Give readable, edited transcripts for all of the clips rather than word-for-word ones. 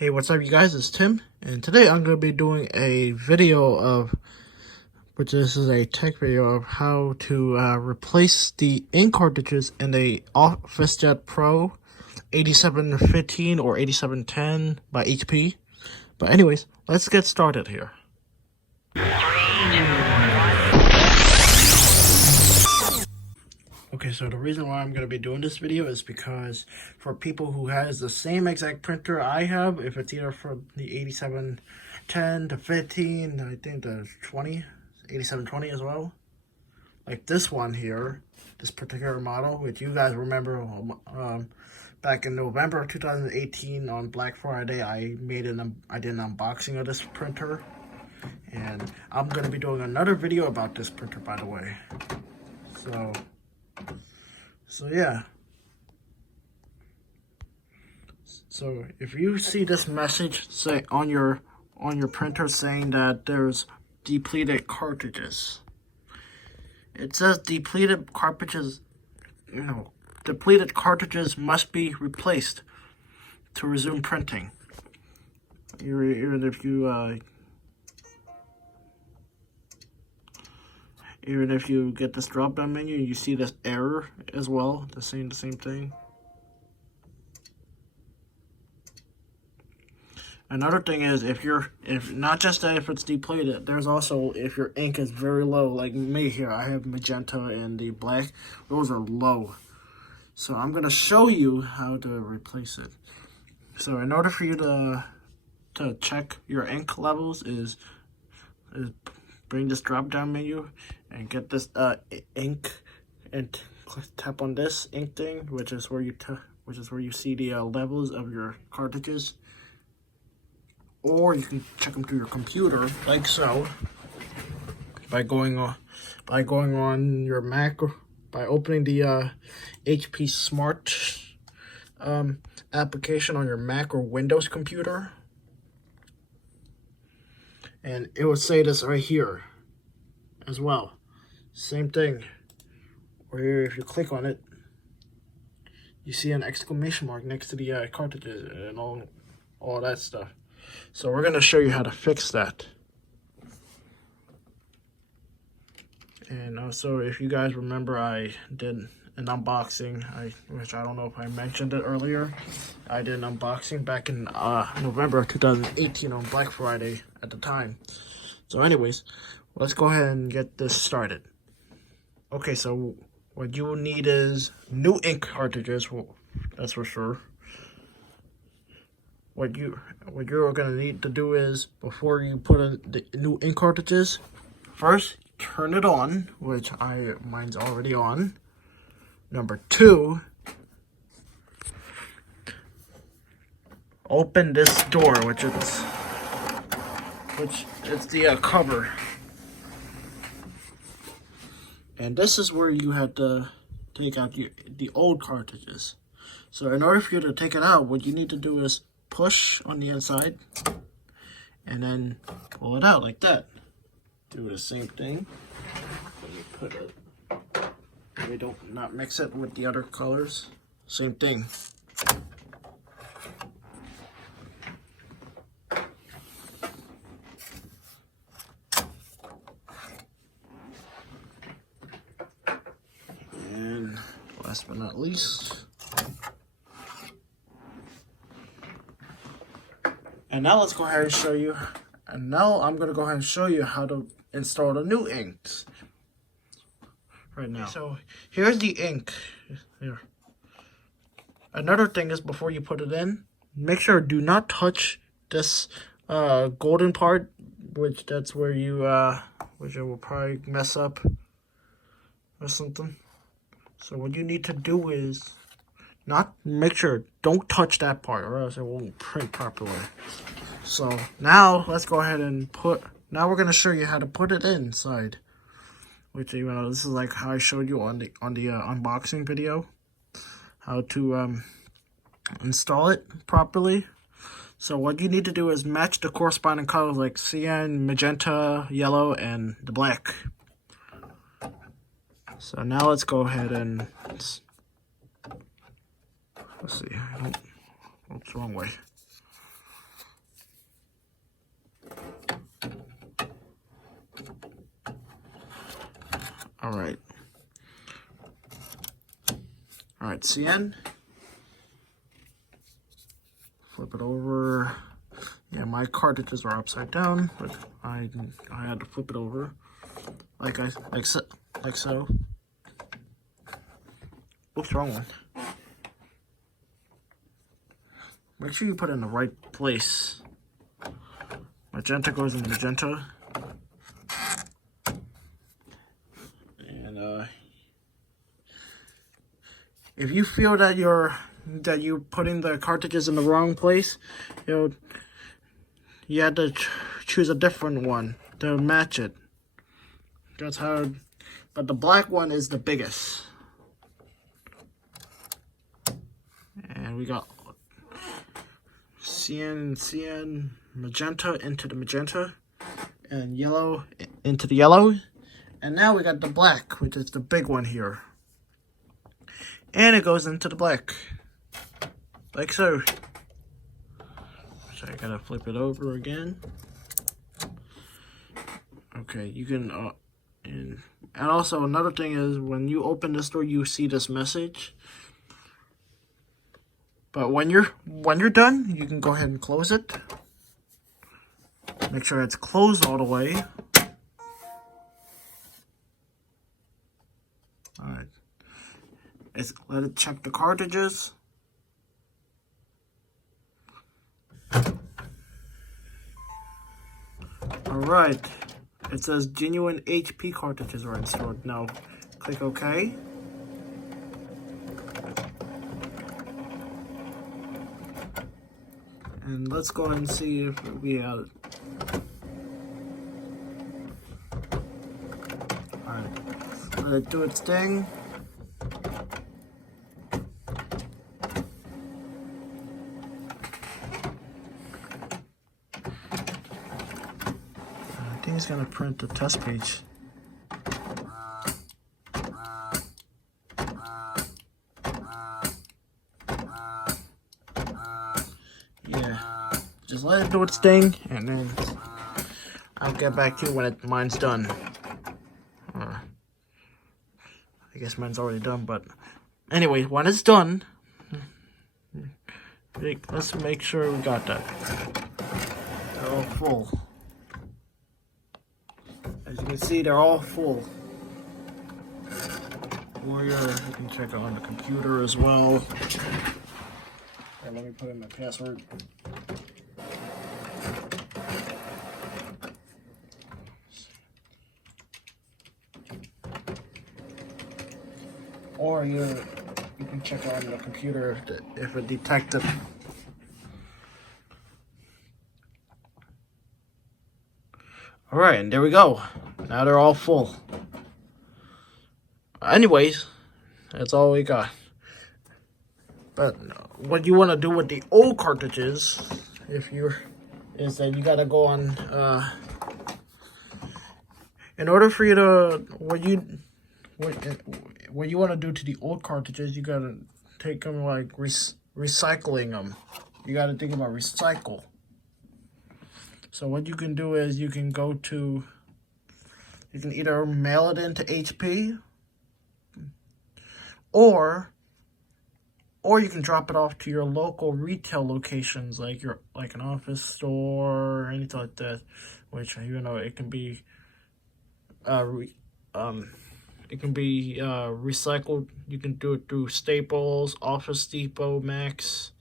Hey, what's up you guys, it's Tim, and today I'm going to be doing a video of, this is a tech video of how to replace the ink cartridges in the OfficeJet Pro 8715 or 8710 by HP. But anyways, let's get started here. Okay, so the reason why I'm going to be doing this video is because for people who has the same exact printer I have, if it's either from the 8710 to 15, I think the 8720 as well. Like this one here, this particular model, which you guys remember back in November of 2018 on Black Friday, I did an unboxing of this printer. And I'm going to be doing another video about this printer, by the way. So yeah. So if you see this message say on your printer saying that there's depleted cartridges, it says depleted cartridges must be replaced to resume printing. Even if you get this drop down menu, you see this error as well, the same thing. Another thing is if not just that if it's depleted, there's also if your ink is very low, like me here, I have magenta and the black, those are low. So I'm gonna show you how to replace it. So in order for you to check your ink levels is bring this drop down menu and get this ink and tap on this ink thing, which is where you see the levels of your cartridges. Or you can check them through your computer, like so, by going on your Mac, or by opening the HP Smart application on your Mac or Windows computer. And it would say this right here as well. Same thing. Where if you click on it, you see an exclamation mark next to the cartridges and all that stuff. So we're going to show you how to fix that. And also, if you guys remember, I did an unboxing, which I don't know if I mentioned it earlier. I did an unboxing back in November of 2018 on Black Friday at the time. So anyways, let's go ahead and get this started. Okay, so what you will need is new ink cartridges, well, that's for sure. What you're gonna need to do is, before you put in the new ink cartridges, first turn it on, which mine's already on. Number 2, open this door, which is the cover, and this is where you have to take out the old cartridges. So in order for you to take it out, what you need to do is push on the inside and then pull it out like that. Do the same thing. Let me put it. We don't not mix it with the other colors. Same thing. And last but not least, and now let's go ahead and show you. And now I'm gonna go ahead and show you how to install the new inks. Right now. So here's the ink. Here. Another thing is, before you put it in, make sure do not touch this golden part, that's where you which it will probably mess up or something. So what you need to do is don't touch that part, or else it won't print properly. So now let's go ahead and now we're gonna show you how to put it inside. Which, even though this is like how I showed you on the unboxing video, how to install it properly. So what you need to do is match the corresponding colors, like cyan, magenta, yellow, and the black. So now let's go ahead and let's see. Oops, wrong way. All right, CN. Flip it over. Yeah, my cartridges are upside down, but I had to flip it over, like so. Oops, wrong one. Make sure you put it in the right place. Magenta goes in magenta. And if you feel that you're putting the cartridges in the wrong place, you have to choose a different one to match it. That's how. But the black one is the biggest. And we got CN, magenta into the magenta, and yellow into the yellow. And now we got the black, which is the big one here. And it goes into the black, like so. So I gotta flip it over again. Okay, you can, and also another thing is when you open this door, you see this message. But when you're done, you can go ahead and close it. Make sure it's closed all the way. All right. Let it check the cartridges. All right. It says genuine HP cartridges are installed. Now, click OK. And let's go and see if we have it. Alright, let it do its thing. I think it's gonna print the test page. Just let it do its thing, and then I'll get back to you when mine's done. I guess mine's already done, but anyway, when it's done, let's make sure we got that. They're all full. As you can see, they're all full. Warrior, you can check it on the computer as well. Here, let me put in my password. Or you can check on the computer if it detected. Alright, and there we go. Now they're all full. Anyways, that's all we got. But what you want to do with the old cartridges, is that you gotta go on, in order for you to, what you want to do to the old cartridges, you gotta take them like recycling them. You gotta think about recycle. So what you can do is you can either mail it into HP, or you can drop it off to your local retail locations, like an office store or anything like that. Which, you know, it can be recycled. You can do it through Staples, Office Depot, Max,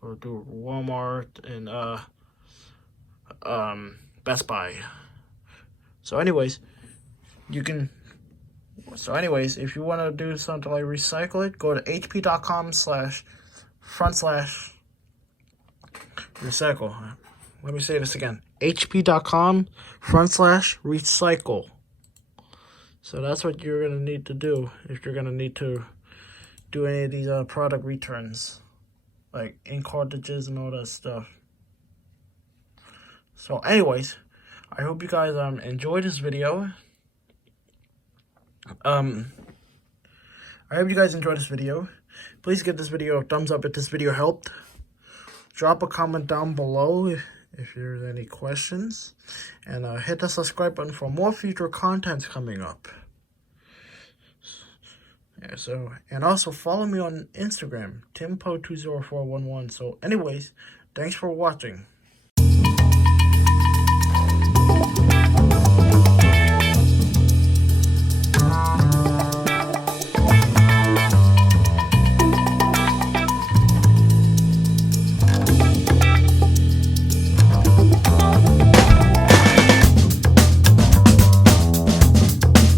or through Walmart and Best Buy. So anyways, if you want to do something like recycle it, go to hp.com//recycle. Let me say this again. hp.com//recycle. So that's what you're going to need to do if you're going to need to do any of these product returns, like ink cartridges and all that stuff. So anyways, I hope you guys enjoyed this video. Please give this video a thumbs up if this video helped. Drop a comment down below if there's any questions. And hit the subscribe button for more future content coming up. Yeah, so, and also follow me on Instagram, timpo20411. So anyways, thanks for watching.